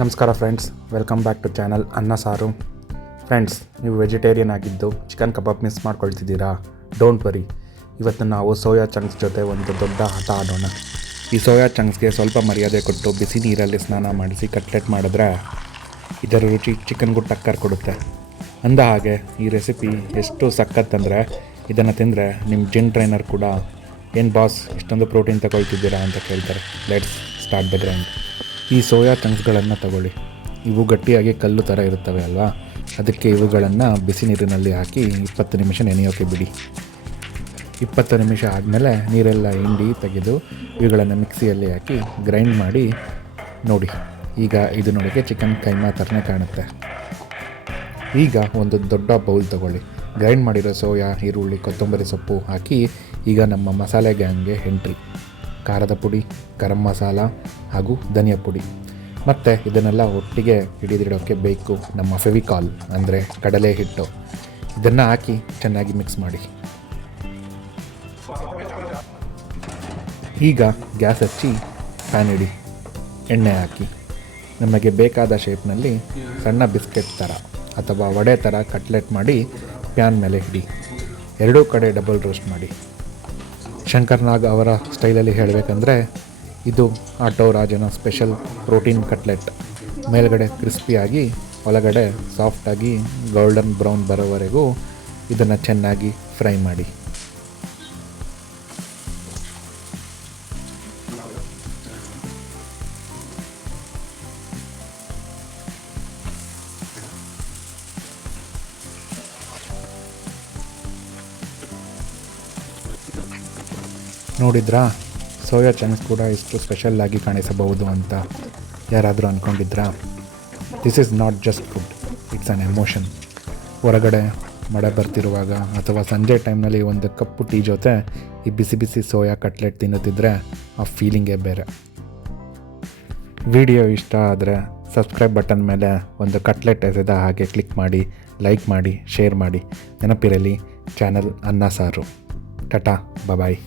ನಮಸ್ಕಾರ friends, welcome back to channel Anna Saaru. Friends, ನೀವು vegetarian ಆಗಿದ್ದು ಚಿಕನ್ ಕಬಾಬ್ ಮಿಸ್ ಮಾಡ್ಕೊಳ್ತಿದ್ದೀರಾ? ಡೋಂಟ್ ವರಿ, ಇವತ್ತು ನಾವು ಸೋಯಾ ಚಂಕ್ಸ್ ಜೊತೆ ಒಂದು ದೊಡ್ಡ ಆಟ ಆಡೋಣ. ಈ ಸೋಯಾ ಚಂಕ್ಸ್ಗೆ ಸ್ವಲ್ಪ ಮರ್ಯಾದೆ ಕೊಟ್ಟು ಬಿಸಿ ನೀರಲ್ಲಿ ಸ್ನಾನ ಮಾಡಿಸಿ ಕಟ್ಲೆಟ್ ಮಾಡಿದ್ರೆ ಇದರ ರುಚಿ ಚಿಕನ್ಗೂ ಟಕ್ಕರ್ ಕೊಡುತ್ತೆ. ಅಂದ ಹಾಗೆ ಈ ರೆಸಿಪಿ ಎಷ್ಟು ಸಖತ್ತಂದರೆ ಇದನ್ನು ತಿಂದರೆ ನಿಮ್ಮ ಜಿಮ್ ಟ್ರೈನರ್ ಕೂಡ ಏನು ಬಾಸ್ ಇಷ್ಟೊಂದು ಪ್ರೋಟೀನ್ ತಗೊಳ್ತಿದ್ದೀರಾ ಅಂತ ಕೇಳ್ತಾರೆ. Let's start the grind. ಈ ಸೋಯಾ ಚಂಕ್ಸ್ಗಳನ್ನು ತಗೊಳ್ಳಿ. ಇವು ಗಟ್ಟಿಯಾಗಿ ಕಲ್ಲು ಥರ ಇರುತ್ತವೆ ಅಲ್ವಾ, ಅದಕ್ಕೆ ಇವುಗಳನ್ನು ಬಿಸಿ ನೀರಿನಲ್ಲಿ ಹಾಕಿ 20 ನಿಮಿಷ ನೆನೆಯೋಕೆ ಬಿಡಿ. 20 ನಿಮಿಷ ಆದಮೇಲೆ ನೀರೆಲ್ಲ ಹಿಂಡಿ ತೆಗೆದು ಇವುಗಳನ್ನು ಮಿಕ್ಸಿಯಲ್ಲಿ ಹಾಕಿ ಗ್ರೈಂಡ್ ಮಾಡಿ ನೋಡಿ. ಈಗ ಇದು ನೋಡೋಕ್ಕೆ ಚಿಕನ್ ಕೈಮಾ ಥರನೇ ಕಾಣುತ್ತೆ. ಈಗ ಒಂದು ದೊಡ್ಡ ಬೌಲ್ ತಗೊಳ್ಳಿ. ಗ್ರೈಂಡ್ ಮಾಡಿರೋ ಸೋಯಾ, ಈರುಳ್ಳಿ, ಕೊತ್ತಂಬರಿ ಸೊಪ್ಪು ಹಾಕಿ ಈಗ ನಮ್ಮ ಮಸಾಲೆ ಗ್ಯಾಂಗ್ಗೆ ಎಂಟ್ರಿ. ಖಾರದ ಪುಡಿ, ಗರಂ ಮಸಾಲ ಹಾಗೂ ಧನಿಯಾ ಪುಡಿ, ಮತ್ತು ಇದನ್ನೆಲ್ಲ ಒಟ್ಟಿಗೆ ಹಿಡಿದಿಡೋಕ್ಕೆ ಬೇಕು ನಮ್ಮ ಫೆವಿಕಾಲ್ ಅಂದರೆ ಕಡಲೆ ಹಿಟ್ಟು. ಇದನ್ನು ಹಾಕಿ ಚೆನ್ನಾಗಿ ಮಿಕ್ಸ್ ಮಾಡಿ. ಈಗ ಗ್ಯಾಸ್ ಹಚ್ಚಿ ಪ್ಯಾನ್ ಇಡಿ. ಎಣ್ಣೆ ಹಾಕಿ ನಮಗೆ ಬೇಕಾದ ಶೇಪ್ನಲ್ಲಿ ಸಣ್ಣ ಬಿಸ್ಕೆಟ್ ಥರ ಅಥವಾ ವಡೆ ಥರ ಕಟ್ಲೆಟ್ ಮಾಡಿ ಪ್ಯಾನ್ ಮೇಲೆ ಇಡಿ. ಎರಡೂ ಕಡೆ ಡಬಲ್ ರೋಸ್ಟ್ ಮಾಡಿ. ಶಂಕರ್ ನಾಗ್ ಅವರ ಸ್ಟೈಲಲ್ಲಿ ಹೇಳಬೇಕಂದ್ರೆ ಇದು ಆಟೋ ರಾಜನ ಸ್ಪೆಷಲ್ ಪ್ರೋಟೀನ್ ಕಟ್ಲೆಟ್. ಮೇಲ್ಗಡೆ ಕ್ರಿಸ್ಪಿಯಾಗಿ ಒಳಗಡೆ ಸಾಫ್ಟಾಗಿ ಗೋಲ್ಡನ್ ಬ್ರೌನ್ ಬರೋವರೆಗೂ ಇದನ್ನು ಚೆನ್ನಾಗಿ ಫ್ರೈ ಮಾಡಿ. ನೋಡಿದ್ರಾ, ಸೋಯಾ ಚಂಕ್ಸ್ ಕೂಡ ಇಷ್ಟು ಸ್ಪೆಷಲ್ಲಾಗಿ ಕಾಣಿಸಬಹುದು ಅಂತ ಯಾರಾದರೂ ಅಂದ್ಕೊಂಡಿದ್ರಾ? This is not just food, it's an emotion. ಹೊರಗಡೆ ಮಳೆ ಬರ್ತಿರುವಾಗ ಅಥವಾ ಸಂಜೆ ಟೈಮ್ನಲ್ಲಿ ಒಂದು ಕಪ್ಪು ಟೀ ಜೊತೆ ಈ ಬಿಸಿ ಬಿಸಿ ಸೋಯಾ ಕಟ್ಲೆಟ್ ತಿನ್ನುತ್ತಿದ್ರೆ ಆ ಫೀಲಿಂಗೇ ಬೇರೆ. ವಿಡಿಯೋ ಇಷ್ಟ ಆದರೆ ಸಬ್ಸ್ಕ್ರೈಬ್ ಬಟನ್ ಮೇಲೆ ಒಂದು ಕಟ್ಲೆಟ್ ಎಸೆದ ಹಾಗೆ ಕ್ಲಿಕ್ ಮಾಡಿ, ಲೈಕ್ ಮಾಡಿ, ಶೇರ್ ಮಾಡಿ. ನೆನಪಿರಲಿ, ಚಾನಲ್ ಅನ್ನ ಸಾರು. ಟಾಟಾ, ಬಾಯ್.